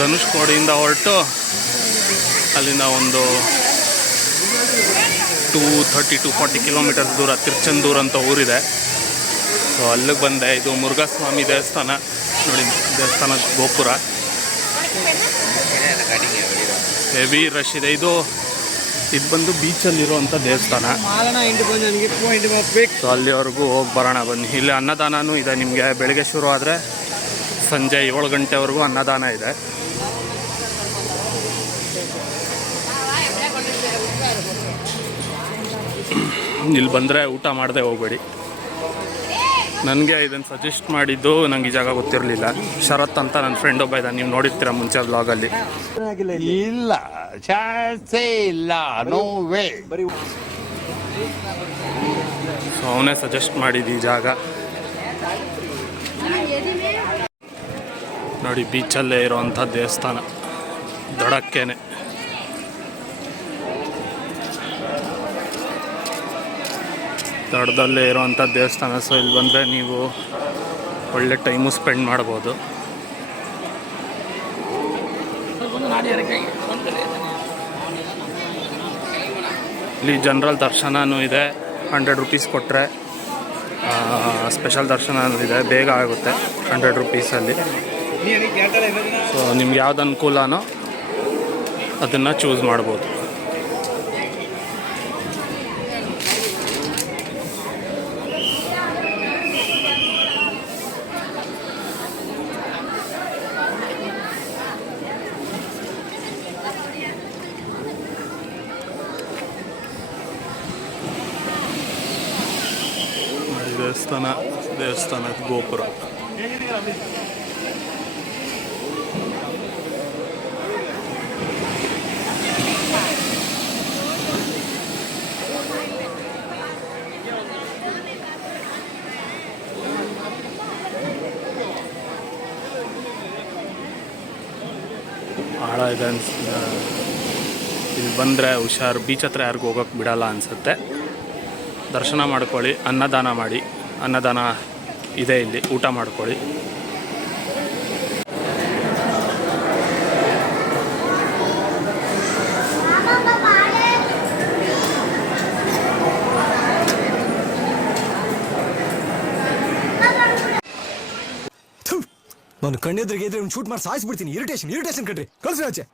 ಧನುಷ್ಕೋಡಿಯಿಂದ ಹೊರಟು ಅಲ್ಲಿಂದ ಒಂದು 230-240 ಕಿಲೋಮೀಟರ್ಸ್ ದೂರ ತಿರುಚೆಂದೂರು ಅಂತ ಊರಿದೆ. ಸೊ ಅಲ್ಲಿಗೆ ಬಂದೆ. ಇದು ಮುರುಘಾಸ್ವಾಮಿ ದೇವಸ್ಥಾನ ನೋಡಿ, ದೇವಸ್ಥಾನದ ಗೋಪುರ ಹೆವಿ ರಶ್ ಇದೆ. ಇದು ಬಂದು ಬೀಚಲ್ಲಿರುವಂಥ ದೇವಸ್ಥಾನ. ಸೊ ಅಲ್ಲಿವರೆಗೂ ಹೋಗಿ ಬರೋಣ ಬನ್ನಿ. ಇಲ್ಲಿ ಅನ್ನದಾನವೂ ಇದೆ ನಿಮಗೆ. ಬೆಳಗ್ಗೆ ಶುರು ಆದರೆ ಸಂಜೆ 7 ಗಂಟೆವರೆಗೂ ಅನ್ನದಾನ ಇದೆ. ಇಲ್ಲಿ ಬಂದರೆ ಊಟ ಮಾಡದೆ ಹೋಗಬೇಡಿ. ನನಗೆ ಇದನ್ನು ಸಜೆಸ್ಟ್ ಮಾಡಿದ್ದು ನಂಗೆ ಈ ಜಾಗ ಗೊತ್ತಿರಲಿಲ್ಲ. ಶರತ್ ಅಂತ ನನ್ನ ಫ್ರೆಂಡ್ ಒಬ್ಬ ಇದ್ದಾನೆ, ನೀವು ನೋಡಿರ್ತೀರ ಮುಂಚೆ ವ್ಲಾಗಲ್ಲಿ. ಇಲ್ಲ ಚಾನ್ಸೇ ಇಲ್ಲ, ನೋ ವೇ. ಸೊ ಅವನೇ ಸಜೆಸ್ಟ್ ಮಾಡಿದ್ದು ಈ ಜಾಗ. ನೋಡಿ, ಬೀಚಲ್ಲೇ ಇರೋವಂಥ ದೇವಸ್ಥಾನ, ದಡಕ್ಕೇನೆ. ದಡದಲ್ಲೇ ಇರೋವಂಥ ದೇವಸ್ಥಾನ. ಸೊ ಇಲ್ಲಿ ಬಂದರೆ ನೀವು ಒಳ್ಳೆ ಟೈಮು ಸ್ಪೆಂಡ್ ಮಾಡ್ಬೋದು. ಇಲ್ಲಿ ಜನರಲ್ ದರ್ಶನವೂ ಇದೆ. 100 ರೂಪೀಸ್ ಕೊಟ್ಟರೆ ಸ್ಪೆಷಲ್ ದರ್ಶನವೂ ಇದೆ, ಬೇಗ ಆಗುತ್ತೆ 100 ರೂಪೀಸಲ್ಲಿ. ಸೊ ನಿಮ್ಗೆ ಯಾವ್ದು ಅನುಕೂಲನೋ ಅದನ್ನು ಚೂಸ್ ಮಾಡ್ಬೋದು. ದೇವಸ್ಥಾನದ ಗೋಪುರ. ಆಳ ಇದೆ ಅನ್ಸುತ್ತೆ. ಇಲ್ಲಿ ಬಂದರೆ ಹುಷಾರು, ಬೀಚ್ ಹತ್ರ ಯಾರಿಗೂ ಹೋಗೋಕ್ಕೆ ಬಿಡಲ್ಲ ಅನಿಸುತ್ತೆ. ದರ್ಶನ ಮಾಡ್ಕೊಳ್ಳಿ, ಅನ್ನದಾನ ಮಾಡಿ. ಅನ್ನದಾನ ಇದೆ ಇಲ್ಲಿ, ಊಟ ಮಾಡ್ಕೊಳ್ಳಿ. ನಾನು ಕಣ್ಣೆದ್ರಿಗೆ ಇದ್ರೆ ಶೂಟ್ ಮಾಡಿ ಸಾಯಿಸ್ಬಿಡ್ತೀನಿ. ಇರಿಟೇಷನ್ ಕಣ್ರಿ, ಕಳ್ಸಿ ಆಚೆ.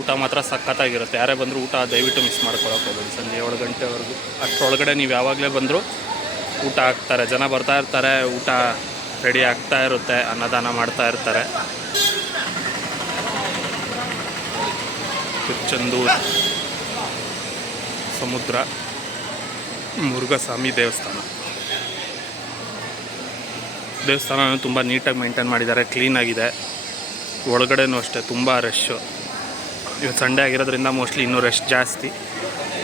ಊಟ ಮಾತ್ರ ಸಖತ್ತಾಗಿರುತ್ತೆ. ಯಾರೇ ಬಂದರೂ ಊಟ ದಯವಿಟ್ಟು ಮಿಸ್ ಮಾಡ್ಕೊಳಕ್ಕೆ ಹೋಗ್ಬೇಡಿ. ಸಂಜೆ 7 ಗಂಟೆವರೆಗೂ ಅಷ್ಟರೊಳಗಡೆ ನೀವು ಯಾವಾಗಲೇ ಬಂದರೂ ಊಟ ಹಾಕ್ತಾರೆ. ಜನ ಬರ್ತಾ ಇರ್ತಾರೆ, ಊಟ ರೆಡಿ ಆಗ್ತಾ ಇರುತ್ತೆ, ಅನ್ನದಾನ ಮಾಡ್ತಾ ಇರ್ತಾರೆ. ತಿರುಚೆಂದೂರು ಸಮುದ್ರ, ಮುರುಘಾಸ್ವಾಮಿ ದೇವಸ್ಥಾನ. ದೇವಸ್ಥಾನ ತುಂಬ ನೀಟಾಗಿ ಮೇಂಟೈನ್ ಮಾಡಿದ್ದಾರೆ, ಕ್ಲೀನಾಗಿದೆ. ಒಳಗಡೆನೂ ಅಷ್ಟೇ ತುಂಬ ರಶ್ಶು. ಇವತ್ತು ಸಂಡೇ ಆಗಿರೋದ್ರಿಂದ ಮೋಸ್ಟ್ಲಿ ಇನ್ನೂ ರಶ್ ಜಾಸ್ತಿ.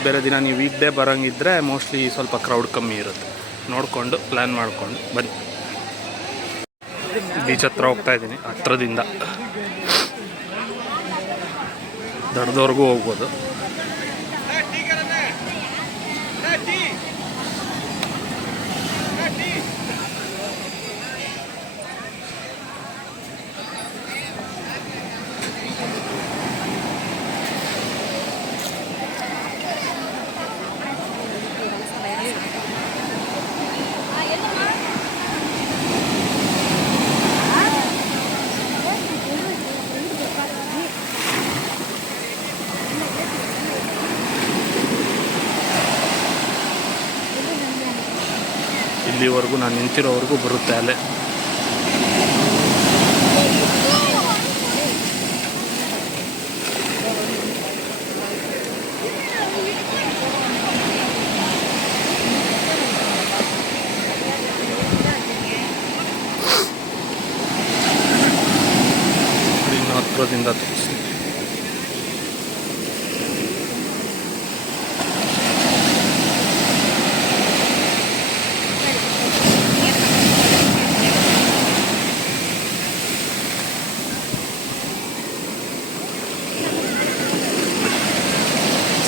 ಬೇರೆ ದಿನ ನೀವು ವೀಕ್ ಡೇ ಬರೋಂಗಿದ್ರೆ ಮೋಸ್ಟ್ಲಿ ಸ್ವಲ್ಪ ಕ್ರೌಡ್ ಕಮ್ಮಿ ಇರುತ್ತೆ. ನೋಡಿಕೊಂಡು ಪ್ಲ್ಯಾನ್ ಮಾಡಿಕೊಂಡು ಬನ್ನಿ. ಬೀಚ್ ಹತ್ರ ಹೋಗ್ತಾ ಇದ್ದೀನಿ, ಹತ್ರದಿಂದ ದಡದವರೆಗೂ ಹೋಗ್ಬೋದು. ಇಲ್ಲಿವರೆಗೂ ನಾನು ನಿಂತಿರೋವರೆಗೂ ಬರುತ್ತೆ ಅಲ್ಲೇ. ಇನ್ನು ಹತ್ರದಿಂದ ತೋರಿಸ್ತೀನಿ.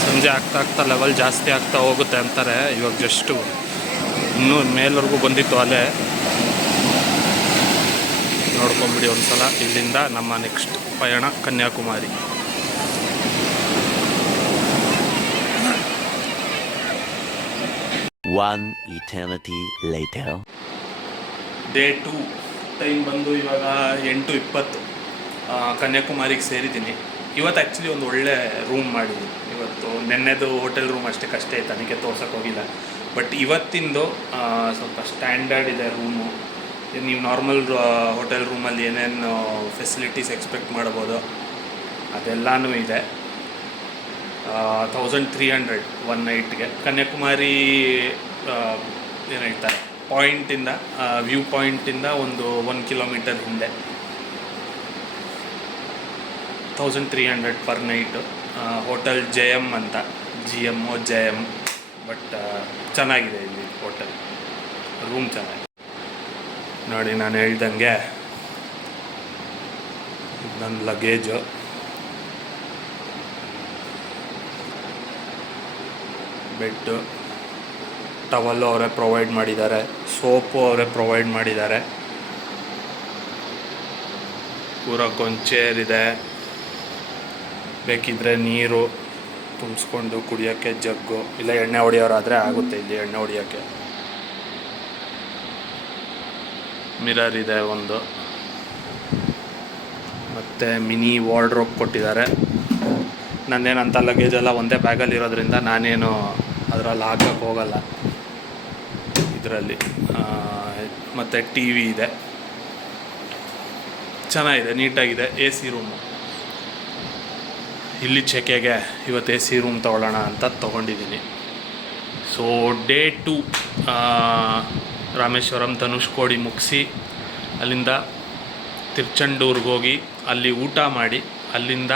ಸಂಜೆ ಆಗ್ತಾ ಲೆವೆಲ್ ಜಾಸ್ತಿ ಆಗ್ತಾ ಹೋಗುತ್ತೆ ಅಂತಾರೆ. ಇವಾಗ ಜಸ್ಟು ಇನ್ನೂ ಮೇಲ್ವರೆಗೂ ಬಂದಿತ್ತು ಅಲೆ, ನೋಡ್ಬೋದು. ಬಂದ್ಬಿಡಿ ಒಂದ್ಸಲ. ಇಲ್ಲಿಂದ ನಮ್ಮ ನೆಕ್ಸ್ಟ್ ಪಯಣ Kanyakumari. One eternity later. Day 2 time ಬಂದು ಇವಾಗ 8:20. ಕನ್ಯಾಕುಮಾರಿಗೆ ಸೇರಿದ್ದೀನಿ. ಇವತ್ತು ಆ್ಯಕ್ಚುಲಿ ಒಂದು ಒಳ್ಳೆ ರೂಮ್ ಮಾಡಿದ್ದೀನಿ. ಇವತ್ತು ನೆನ್ನೆದು ಹೋಟೆಲ್ ರೂಮ್ ಅಷ್ಟೇ ಇತ್ತು, ಅದಕ್ಕೆ ತೋರ್ಸೋಕೆ ಹೋಗಿಲ್ಲ. ಬಟ್ ಇವತ್ತಿಂದು ಸ್ವಲ್ಪ ಸ್ಟ್ಯಾಂಡರ್ಡ್ ಇದೆ ರೂಮು. ನೀವು ನಾರ್ಮಲ್ ಹೋಟೆಲ್ ರೂಮಲ್ಲಿ ಏನೇನು ಫೆಸಿಲಿಟೀಸ್ ಎಕ್ಸ್ಪೆಕ್ಟ್ ಮಾಡ್ಬೋದು ಅದೆಲ್ಲನೂ ಇದೆ. 1300 ಒನ್ ನೈಟ್ಗೆ. ಕನ್ಯಾಕುಮಾರಿ ಏನು ಹೇಳ್ತಾರೆ ಪಾಯಿಂಟಿಂದ ವ್ಯೂ ಪಾಯಿಂಟಿಂದ ಒಂದು 1 ಕಿಲೋಮೀಟರ್ ಹಿಂದೆ 1300 ಪರ್ ನೈಟು. ಹೋಟೆಲ್ JM ಅಂತ, GMO JM. ಬಟ್ ಚೆನ್ನಾಗಿದೆ ಇಲ್ಲಿ ಹೋಟೆಲ್ ರೂಮ್ ಚೆನ್ನಾಗಿದೆ ನೋಡಿ. ನಾನು ಹೇಳ್ದಂಗೆ ನನ್ನ ಲಗೇಜು, ಬೆಡ್ಡು, ಟವಲ್ಲು ಅವರೇ ಪ್ರೊವೈಡ್ ಮಾಡಿದ್ದಾರೆ, ಸೋಪು ಅವರೇ ಪ್ರೊವೈಡ್ ಮಾಡಿದ್ದಾರೆ, ಕೂರಕ್ಕೊಂದು ಚೇರ್ ಇದೆ, ಬೇಕಿದ್ದರೆ ನೀರು ತುಂಬಿಸ್ಕೊಂಡು ಕುಡಿಯೋಕ್ಕೆ ಜಗ್ಗು, ಇಲ್ಲ ಎಣ್ಣೆ ಹೊಡಿಯೋರಾದರೆ ಆಗುತ್ತೆ ಇಲ್ಲಿ ಎಣ್ಣೆ ಹೊಡಿಯೋಕ್ಕೆ. ಮಿರರ್ ಇದೆ ಒಂದು, ಮತ್ತು ಮಿನಿ ವಾರ್ಡ್ರೋಬ್ ಕೊಟ್ಟಿದ್ದಾರೆ. ನಂದೇನಂತ ಲಗೇಜೆಲ್ಲ ಒಂದೇ ಬ್ಯಾಗಲ್ಲಿ ಇರೋದ್ರಿಂದ ನಾನೇನು ಅದರಲ್ಲಿ ಹಾಕಕ್ಕೆ ಹೋಗಲ್ಲ ಇದರಲ್ಲಿ. ಮತ್ತು ಟಿ ವಿ ಇದೆ, ಚೆನ್ನಾಗಿದೆ, ನೀಟಾಗಿದೆ. AC room. ಇಲ್ಲಿ ಚೆಕೆಗೆ ಇವತ್ತು AC ರೂಮ್ ತೊಗೊಳ್ಳೋಣ ಅಂತ ತೊಗೊಂಡಿದ್ದೀನಿ. ಸೊ ಡೇ 2 ರಾಮೇಶ್ವರಂ ಧನುಷ್ಕೋಡಿ ಮುಗಿಸಿ ಅಲ್ಲಿಂದ ತಿರುಚೆಂಡೂರ್ಗೆ ಹೋಗಿ ಅಲ್ಲಿ ಊಟ ಮಾಡಿ ಅಲ್ಲಿಂದ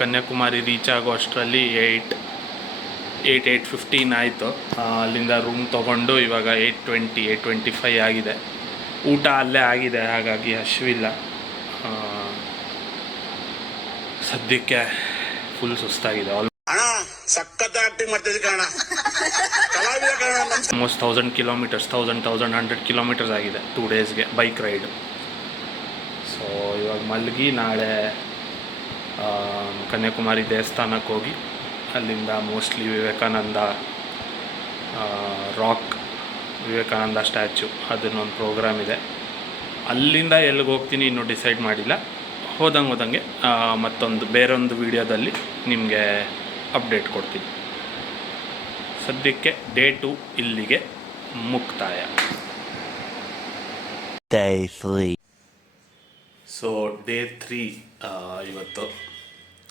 ಕನ್ಯಾಕುಮಾರಿ ರೀಚ್ ಆಗೋ ಅಷ್ಟರಲ್ಲಿ 8:15 ಆಯಿತು. ಅಲ್ಲಿಂದ ರೂಮ್ ತೊಗೊಂಡು ಇವಾಗ 8:25 ಆಗಿದೆ. ಊಟ ಅಲ್ಲೇ ಆಗಿದೆ, ಹಾಗಾಗಿ ಹಸಿವಿಲ್ಲ. ಸದ್ಯಕ್ಕೆ ಫುಲ್ ಸುಸ್ತಾಗಿದೆ. ಆಲ್ಮೋಸ್ಟ್ 1000 ಕಿಲೋಮೀಟರ್ಸ್ 1100 ಕಿಲೋಮೀಟರ್ಸ್ ಆಗಿದೆ 2 ಡೇಸ್ಗೆ ಬೈಕ್ ರೈಡ್. ಸೊ ಇವಾಗ ಮಲಗಿ ನಾಳೆ ಕನ್ಯಾಕುಮಾರಿ ದೇವಸ್ಥಾನಕ್ಕೆ ಹೋಗಿ ಅಲ್ಲಿಂದ mostly Vivekananda rock, Vivekananda statue, ಅದನ್ನೊಂದು ಪ್ರೋಗ್ರಾಮ್ ಇದೆ. ಅಲ್ಲಿಂದ ಎಲ್ಲಿಗೆ ಹೋಗ್ತೀನಿ ಇನ್ನೂ ಡಿಸೈಡ್ ಮಾಡಿಲ್ಲ. ಹೋದಂಗೆ ಮತ್ತೊಂದು ಬೇರೊಂದು ವಿಡಿಯೋದಲ್ಲಿ ನಿಮಗೆ ಅಪ್ಡೇಟ್ ಕೊಡ್ತೀನಿ. ಸದ್ಯಕ್ಕೆ ಡೇ 2 ಇಲ್ಲಿಗೆ ಮುಕ್ತಾಯ. Day 3. ಸೊ ಡೇ 3 ಇವತ್ತು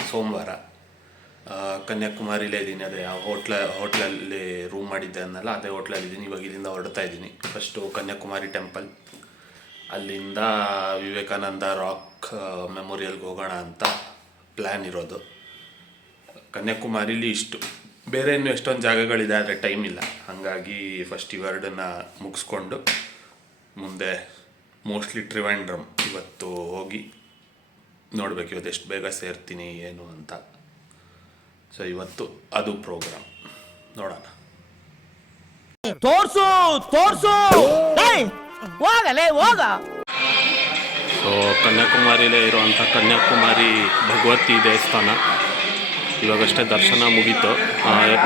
ಸೋಮವಾರ. ಕನ್ಯಾಕುಮಾರಿಲೇ ಇದ್ದೀನಿ. ಅದೇ ಹೋಟ್ಲಲ್ಲಿ ರೂಮ್ ಮಾಡಿದ್ದೆ ಅನ್ನಲ್ಲ, ಅದೇ ಹೋಟ್ಲಲ್ಲಿದ್ದೀನಿ. ಇವಾಗ ಇಲ್ಲಿಂದ ಹೊರಡ್ತಾ ಇದ್ದೀನಿ. ಫಸ್ಟು ಕನ್ಯಾಕುಮಾರಿ ಟೆಂಪಲ್, ಅಲ್ಲಿಂದ ವಿವೇಕಾನಂದ ರಾಕ್ ಮೆಮೋರಿಯಲ್ಗೆ ಹೋಗೋಣ ಅಂತ ಪ್ಲ್ಯಾನ್ ಇರೋದು. ಕನ್ಯಾಕುಮಾರಿಲಿ ಇಷ್ಟು, ಬೇರೆ ಇನ್ನೂ ಎಷ್ಟೊಂದು ಜಾಗಗಳಿದೆ, ಆದರೆ ಟೈಮ್ ಇಲ್ಲ. ಹಾಗಾಗಿ ಫಸ್ಟ್ ಇವೆರಡನ್ನು ಮುಗಿಸ್ಕೊಂಡು ಮುಂದೆ ಮೋಸ್ಟ್ಲಿ ಟ್ರಿವೆಂಡ್ರಮ್ ಇವತ್ತು ಹೋಗಿ ನೋಡ್ಬೇಕು, ಇವತ್ತು ಎಷ್ಟು ಬೇಗ ಸೇರ್ತೀನಿ ಏನು ಅಂತ. ಸೊ ಇವತ್ತು ಅದು ಪ್ರೋಗ್ರಾಮ್, ನೋಡೋಣ. ತೋರ್ಸು ಹೋಗ. ಸೊ ಕನ್ಯಾಕುಮಾರಿಲೇ ಇರುವಂಥ ಕನ್ಯಾಕುಮಾರಿ ಭಗವತಿ ದೇವಸ್ಥಾನ ಇವಾಗಷ್ಟೇ ದರ್ಶನ ಮುಗೀತು.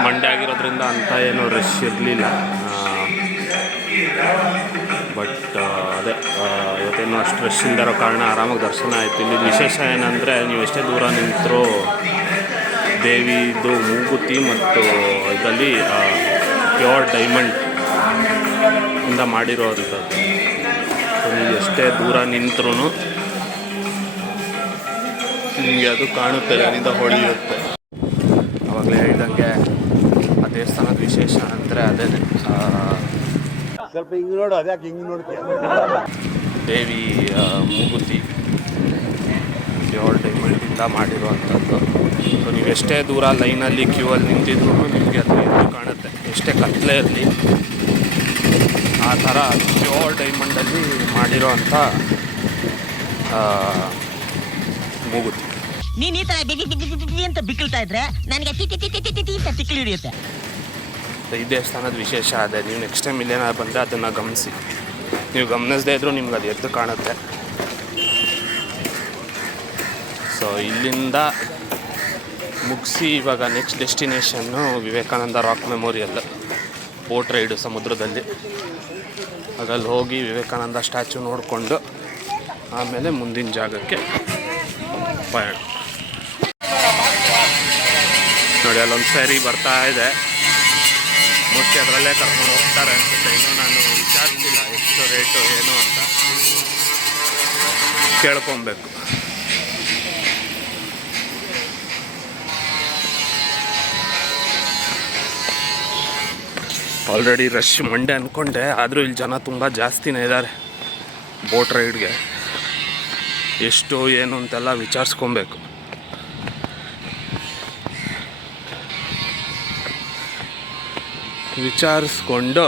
ಮಂಡೇ ಆಗಿರೋದ್ರಿಂದ ಅಂಥ ಏನೂ ರಶ್ ಇರಲಿಲ್ಲ. ಬಟ್ ಅದೇ ಇವತ್ತೇನು ಅಷ್ಟು ರಶ್ ಇಲ್ದಿರೋ ಕಾರಣ ಆರಾಮಾಗಿ ದರ್ಶನ ಆಯಿತು. ಇಲ್ಲಿ ವಿಶೇಷ ಏನಂದರೆ ನೀವು ಎಷ್ಟೇ ದೂರ ನಿಂತರೂ ದೇವಿದು ಮೂಗುತಿ ಮತ್ತು ಇದರಲ್ಲಿ ಪ್ಯೂರ್ ಡೈಮಂಡ್ ಇಂದ ಮಾಡಿರೋದು. ಸೊ ನೀವು ಎಷ್ಟೇ ದೂರ ನಿಂತರೂ ನಿಮಗೆ ಅದು ಕಾಣುತ್ತೆ, ಅದರಿಂದ ಹೊಳೆಯುತ್ತೆ. ಆವಾಗಲೇ ಹೇಳಿದಂಗೆ ಆ ದೇವಸ್ಥಾನದ ವಿಶೇಷ ಅಂದರೆ ಅದೇ ಸ್ವಲ್ಪ ಹಿಂಗೆ ನೋಡು, ಅದ್ಯಾಕೆ ಹಿಂಗೆ ನೋಡ್ತೀಯ? ದೇವಿ ಮೂಗುತಿ ಪ್ಯೂರ್ ಡೈಮಂಡಿಂದ ಮಾಡಿರುವಂಥದ್ದು. ಸೊ ನೀವು ಎಷ್ಟೇ ದೂರ ಲೈನಲ್ಲಿ ಕ್ಯೂವಲ್ಲಿ ನಿಂತಿದ್ರು ನಿಮಗೆ ಅದು ಎದ್ದು ಕಾಣುತ್ತೆ, ಎಷ್ಟೇ ಕತ್ತಲೆ ಇರಲಿ. ಆ ಥರ ಪ್ಯೂರ್ ಡೈಮಂಡಲ್ಲಿ ಮಾಡಿರೋವಂಥ ಮೂಗುತಿ. ನೀನ್ ಈ ತರ ಅಂತ ಬಿಕ್ಕಳ್ತಾ ಇದ್ರೆ ನನಗೆ ತಿಕ್ಕಿ ಹಿಡಿಯುತ್ತೆ. ಈ ದೇವಸ್ಥಾನದ ವಿಶೇಷ ಅದೇ. ನೀವು ನೆಕ್ಸ್ಟ್ ಟೈಮ್ ಇಲ್ಲೇನಾದ್ರು ಬಂದರೆ ಅದನ್ನು ಗಮನಿಸಿ. ನೀವು ಗಮನಿಸದೇ ಇದ್ದರೂ ನಿಮ್ಗೆ ಅದು ಎದ್ದು ಕಾಣುತ್ತೆ. ಸೊ ಇಲ್ಲಿಂದ ಮುಗಿಸಿ ಇವಾಗ ನೆಕ್ಸ್ಟ್ ಡೆಸ್ಟಿನೇಷನ್ನು Vivekananda rock memorial, boat ride ಸಮುದ್ರದಲ್ಲಿ. ಅದ್ರಲ್ಲಿ ಹೋಗಿ ವಿವೇಕಾನಂದ ಸ್ಟ್ಯಾಚು ನೋಡಿಕೊಂಡು ಆಮೇಲೆ ಮುಂದಿನ ಜಾಗಕ್ಕೆ ಪಯಣ. ನೋಡಿ ಅಲ್ಲೊಂದು ಫೆರಿ ಬರ್ತಾ ಇದೆ, ಮೋಸ್ಟ್ಲಿ ಅದರಲ್ಲೇ ಕರ್ಕೊಂಡು ಹೋಗ್ತಾರೆ ಅನಿಸುತ್ತೆ. ಇನ್ನೂ ನಾನು ವಿಚಾರಿಸಿಲ್ಲ ಎಷ್ಟು ರೇಟು ಏನು ಅಂತ, ಕೇಳ್ಕೊಬೇಕು. ಆಲ್ರೆಡಿ ರಶ್ ಮಂಡೆ ಅಂದ್ಕೊಂಡೆ, ಆದರೂ ಇಲ್ಲಿ ಜನ ತುಂಬ ಜಾಸ್ತಿನೇ ಇದ್ದಾರೆ ಬೋಟ್ ರೈಡ್ಗೆ. ಎಷ್ಟು ಏನು ಅಂತೆಲ್ಲ ವಿಚಾರಿಸ್ಕೊಬೇಕು. ವಿಚಾರಿಸ್ಕೊಂಡು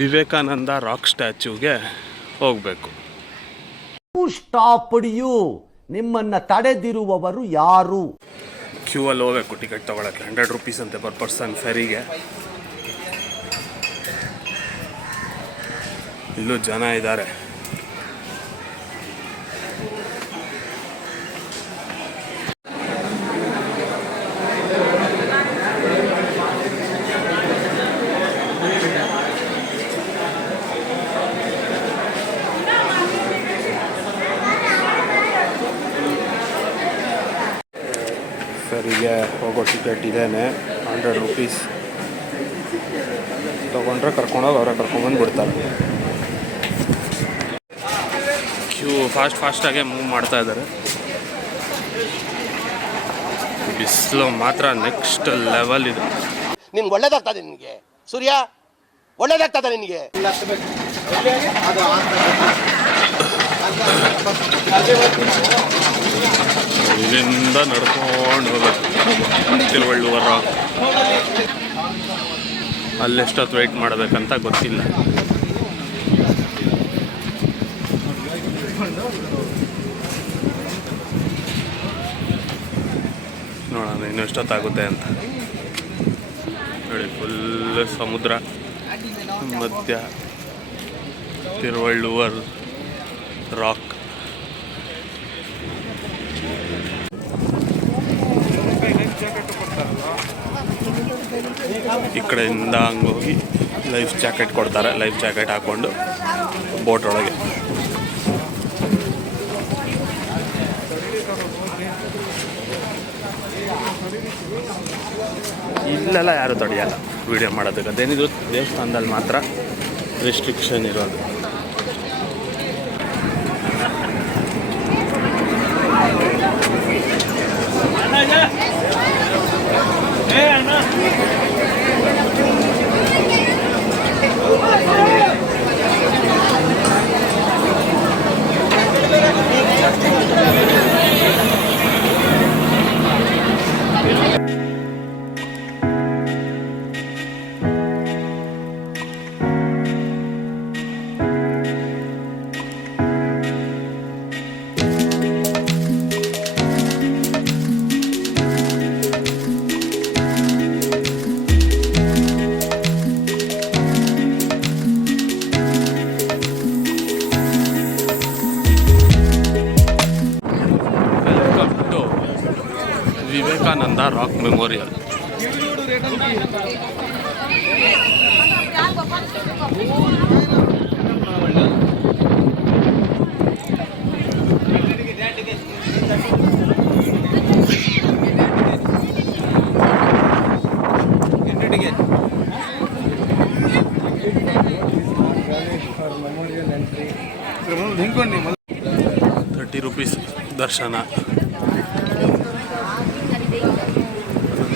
ವಿವೇಕಾನಂದ ರಾಕ್ ಸ್ಟ್ಯಾಚ್ಯೂಗೆ ಹೋಗಬೇಕು. ಸ್ಟಾಪ್ಡ್ ಯು, ನಿಮ್ಮನ್ನ ತಡೆದಿರುವವರು ಯಾರು? ಕ್ಯೂ ಅಲ್ಲಿ ಹೋಗಬೇಕು ಟಿಕೆಟ್ ತೊಗೊಳಕ್ಕೆ. 100 ರೂಪೀಸ್ ಅಂತೆ ಪರ್ ಪರ್ಸನ್ ಫೆರಿಗೆ. ಇಲ್ಲೂ ಜನ ಇದ್ದಾರೆ. ಫೆರಿಗೆ ಹೋಗೋ ಟಿಕೆಟ್ ಇದೇನೆ, 100 ರೂಪೀಸ್ ತೊಗೊಂಡ್ರೆ ಕರ್ಕೊಂಡೋಗಿ ಅವರೇ ಕರ್ಕೊಂಬಂದು ಬಿಡ್ತಾರೆ. ಕ್ಯೂ ಫಾಸ್ಟಾಗೆ ಮೂವ್ ಮಾಡ್ತಾ ಇದ್ದಾರೆ. ಬಿಸಿಲು ಮಾತ್ರ ನೆಕ್ಸ್ಟ್ ಲೆವೆಲ್ ಇದೆ. ನಿನ್ಗೆ ಒಳ್ಳೇದಾಗ್ತದೆ, ನಿನಗೆ ಸೂರ್ಯ ಒಳ್ಳೇದಾಗ್ತದೆ ನಿನಗೆ. ಇಲ್ಲಿಂದ ನಡ್ಕೊಂಡು ಹೋಗ್ಬೇಕು ತಿರುವಳ್ಳುವರ. ಅಲ್ಲೆಷ್ಟೊತ್ತು ವೆಯ್ಟ್ ಮಾಡಬೇಕಂತ ಗೊತ್ತಿಲ್ಲ. ನೋಡೋಣ ಇನ್ನು ಎಷ್ಟೊತ್ತಾಗುತ್ತೆ ಅಂತ. ನೋಡಿ ಫುಲ್ ಸಮುದ್ರ ಮಧ್ಯ ತಿರುವಳ್ಳುವರ್ ರಾಕ್. ಈ ಕಡೆಯಿಂದ ಹಂಗೋಗಿ ಲೈಫ್ ಜಾಕೆಟ್ ಕೊಡ್ತಾರೆ. ಲೈಫ್ ಜಾಕೆಟ್ ಹಾಕ್ಕೊಂಡು ಬೋಟ್ ಒಳಗೆ. ಇಲ್ಲೆಲ್ಲ ಯಾರು ತಡೆಯಲ್ಲ ವಿಡಿಯೋ ಮಾಡೋದಕ್ಕೆ. ಅದೇನಿದ್ರು ದೇವಸ್ಥಾನದಲ್ಲಿ ಮಾತ್ರ ರೆಸ್ಟ್ರಿಕ್ಷನ್ ಇರೋದು. Vivekananda rock memorial. ₹30 ದರ್ಶನ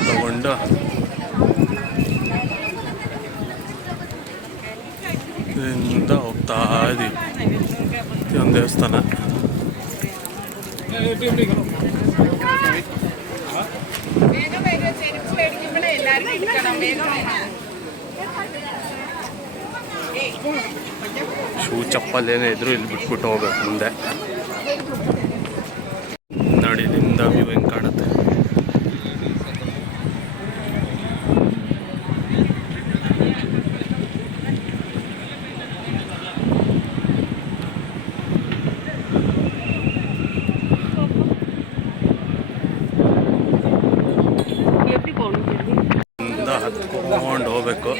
ತಗೊಂಡು ಇದರಿಂದ ಹೋಗ್ತಾ ಇದ್ದೀವಿ. ಒಂದು ದೇವಸ್ಥಾನ. ಶೂ ಚಪ್ಪಲ್ ಏನೇ ಇದ್ರು ಇಲ್ಲಿ ಬಿಟ್ಬಿಟ್ಟು ಹೋಗ್ಬೇಕು ಮುಂದೆ. ನೋಡಿ ಇಲ್ಲಿಂದ ವ್ಯೂ ಹೆಂಗೆ ಕಾಣುತ್ತೆ. ಹತ್ಕೊಂಡು ಹೋಗ್ಬೇಕು.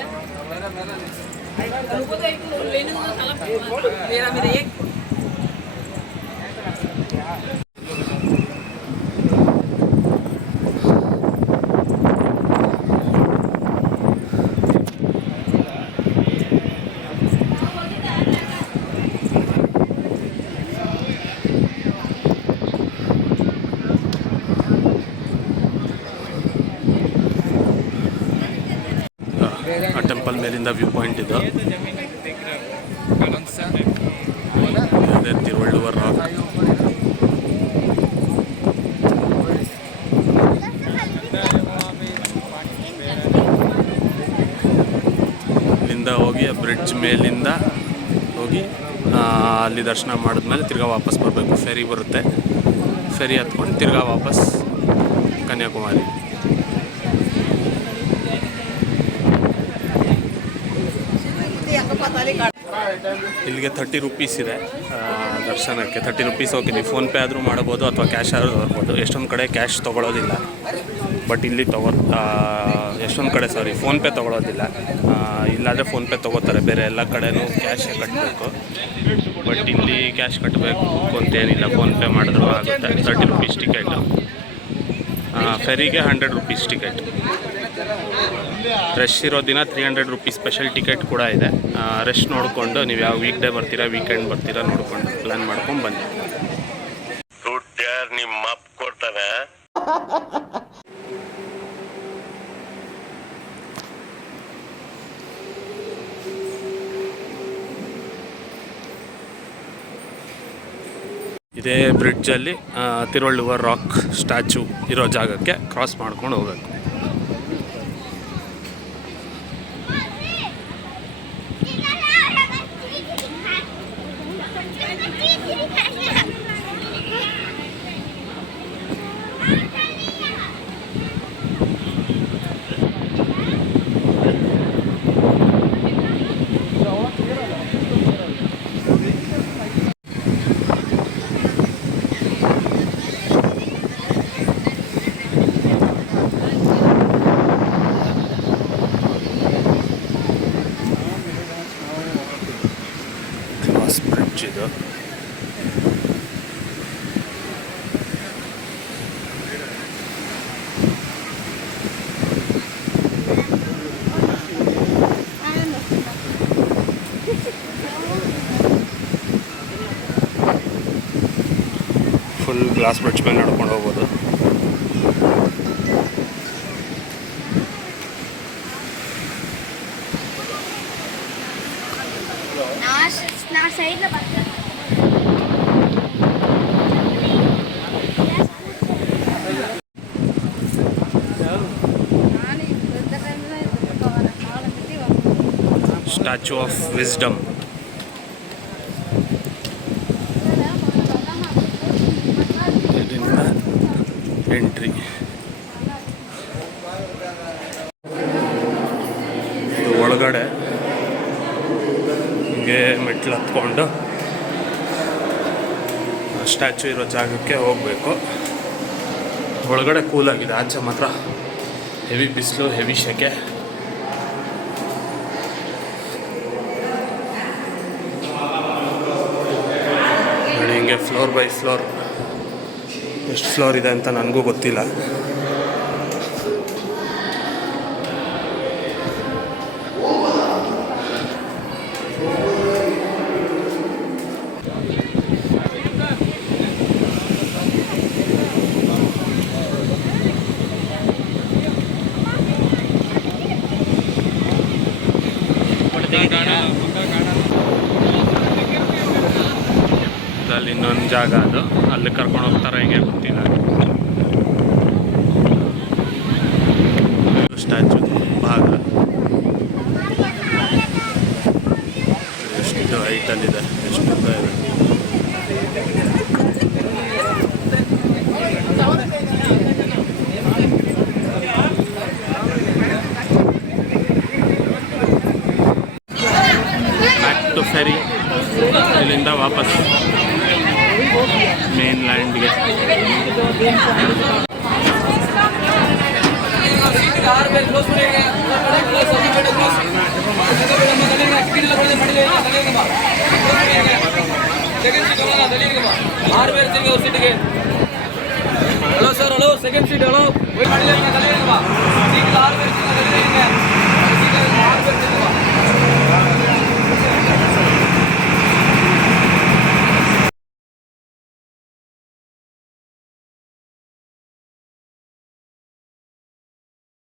ಆ ಟೆಂಪಲ್ ಮೇಲಿಂದ ವ್ಯೂ ಪಾಯಿಂಟ್ ಇದು. ಅದೇ ತಿರುವಳ್ಳುವರ್ ರಾಕ್. ಇಲ್ಲಿಂದ ಹೋಗಿ ಆ ಬ್ರಿಡ್ಜ್ ಮೇಲಿಂದ ಹೋಗಿ ಅಲ್ಲಿ ದರ್ಶನ ಮಾಡಿದ್ಮೇಲೆ ತಿರ್ಗಾ ವಾಪಸ್ ಬರಬೇಕು. ಫೆರಿ ಬರುತ್ತೆ, ಫೆರಿ ಹತ್ಕೊಂಡು ತಿರ್ಗಾ ವಾಪಸ್ ಕನ್ಯಾಕುಮಾರಿ. ಇಲ್ಲಿಗೆ 30 ರೂಪೀಸ್ ಇದೆ ದರ್ಶನಕ್ಕೆ. 30 ರೂಪೀಸ್ ಹೋಗಿ ನೀವು ಫೋನ್ಪೇ ಆದರೂ ಮಾಡ್ಬೋದು ಅಥವಾ ಕ್ಯಾಶ್ ಆದರೂ ಬರ್ಬೋದು. ಎಷ್ಟೊಂದು ಕಡೆ ಕ್ಯಾಶ್ ತೊಗೊಳೋದಿಲ್ಲ, ಬಟ್ ಇಲ್ಲಿ ಎಷ್ಟೊಂದು ಕಡೆ ಫೋನ್ಪೇ ತೊಗೊಳೋದಿಲ್ಲ. ಇಲ್ಲಾಂದರೆ ಫೋನ್ಪೇ ತೊಗೋತಾರೆ, ಬೇರೆ ಎಲ್ಲ ಕಡೆನೂ ಕ್ಯಾಶೇ ಕಟ್ಟಬೇಕು. ಬಟ್ ಇಲ್ಲಿ ಕ್ಯಾಶ್ ಕಟ್ಟಬೇಕು ಅಂತೇನಿಲ್ಲ, ಫೋನ್ಪೇ ಮಾಡಿದ್ರು ಆಗುತ್ತೆ. 30 ರೂಪೀಸ್ ಟಿಕೆಟು. ಫೆರಿಗೆ 100 ರೂಪೀಸ್ ಟಿಕೆಟ್. ರಶ್ ಇರೋ ದಿನ 300 ರೂಪೀಸ್ ಸ್ಪೆಷಲ್ ಟಿಕೆಟ್ ಕೂಡ ಇದೆ. ರಶ್ ನೋಡಿಕೊಂಡು ನೀವು ಯಾವ ವೀಕ್ ಡೇ ಬರ್ತೀರಾ, ವೀಕೆಂಡ್ ಬರ್ತೀರಾ ನೋಡಿಕೊಂಡು ಪ್ಲ್ಯಾನ್ ಮಾಡ್ಕೊಂಡು ಬನ್ನಿ. ನಿಮ್ಮ ಅಪ್ಪ ಕೊಡ್ತಾನೆ. ಇದೇ ಬ್ರಿಡ್ಜಲ್ಲಿ ತಿರುವಳ್ಳುವರ್ ರಾಕ್ ಸ್ಟ್ಯಾಚು ಇರೋ ಜಾಗಕ್ಕೆ ಕ್ರಾಸ್ ಮಾಡ್ಕೊಂಡು ಹೋಗಬೇಕು. ಬ್ರಿಡ್ಜ್ ಇದು. ಫುಲ್ ಗ್ಲಾಸ್ ಬ್ರಿಡ್ಜ್ ಮೇಲೆ ನಡ್ಕೊಂಡು ಹೋಗ್ಬೋದು. Statue of wisdom. ಇಲ್ಲಿಂದ ಎಂಟ್ರಿ. ಇದು ಒಳಗಡೆ ಹಿಂಗೆ ಮೆಟ್ಲು ಹತ್ಕೊಂಡು ಸ್ಟ್ಯಾಚ್ಯೂ ಇರೋ ಜಾಗಕ್ಕೆ ಹೋಗಬೇಕು. ಒಳಗಡೆ ಕೂಲಾಗಿದೆ, ಆಚೆ ಮಾತ್ರ ಹೆವಿ ಬಿಸಿಲು, ಹೆವಿ ಸೆಕೆ. ನೋಡಿ ಹಿಂಗೆ ಫ್ಲೋರ್ ಬೈ ಫ್ಲೋರ್, ಎಷ್ಟು ಫ್ಲೋರ್ ಇದೆ ಅಂತ ನನಗೂ ಗೊತ್ತಿಲ್ಲ. ಅಲ್ಲಿ ಇನ್ನೊಂದು ಜಾಗ, ಅದು ಅಲ್ಲಿ ಕರ್ಕೊಂಡು ಹೋಗ್ತಾರೆ ಹಿಂಗೆ ಗೊತ್ತಿಲ್ಲ. ಸ್ಟ್ಯಾಚು ಭಾಗ ಎಷ್ಟು ಹೈಟಲ್ಲಿದೆ, ಎಷ್ಟು ಉದ್ದ ಇದೆ. Back to ferry. ಇಲ್ಲಿಂದ ವಾಪಸ್ ಮೇನ್ ಲ್ಯಾಂಡ್ಗೆ. Hello sir, hello, second seat, hello, seat 6 ಬೇರೆ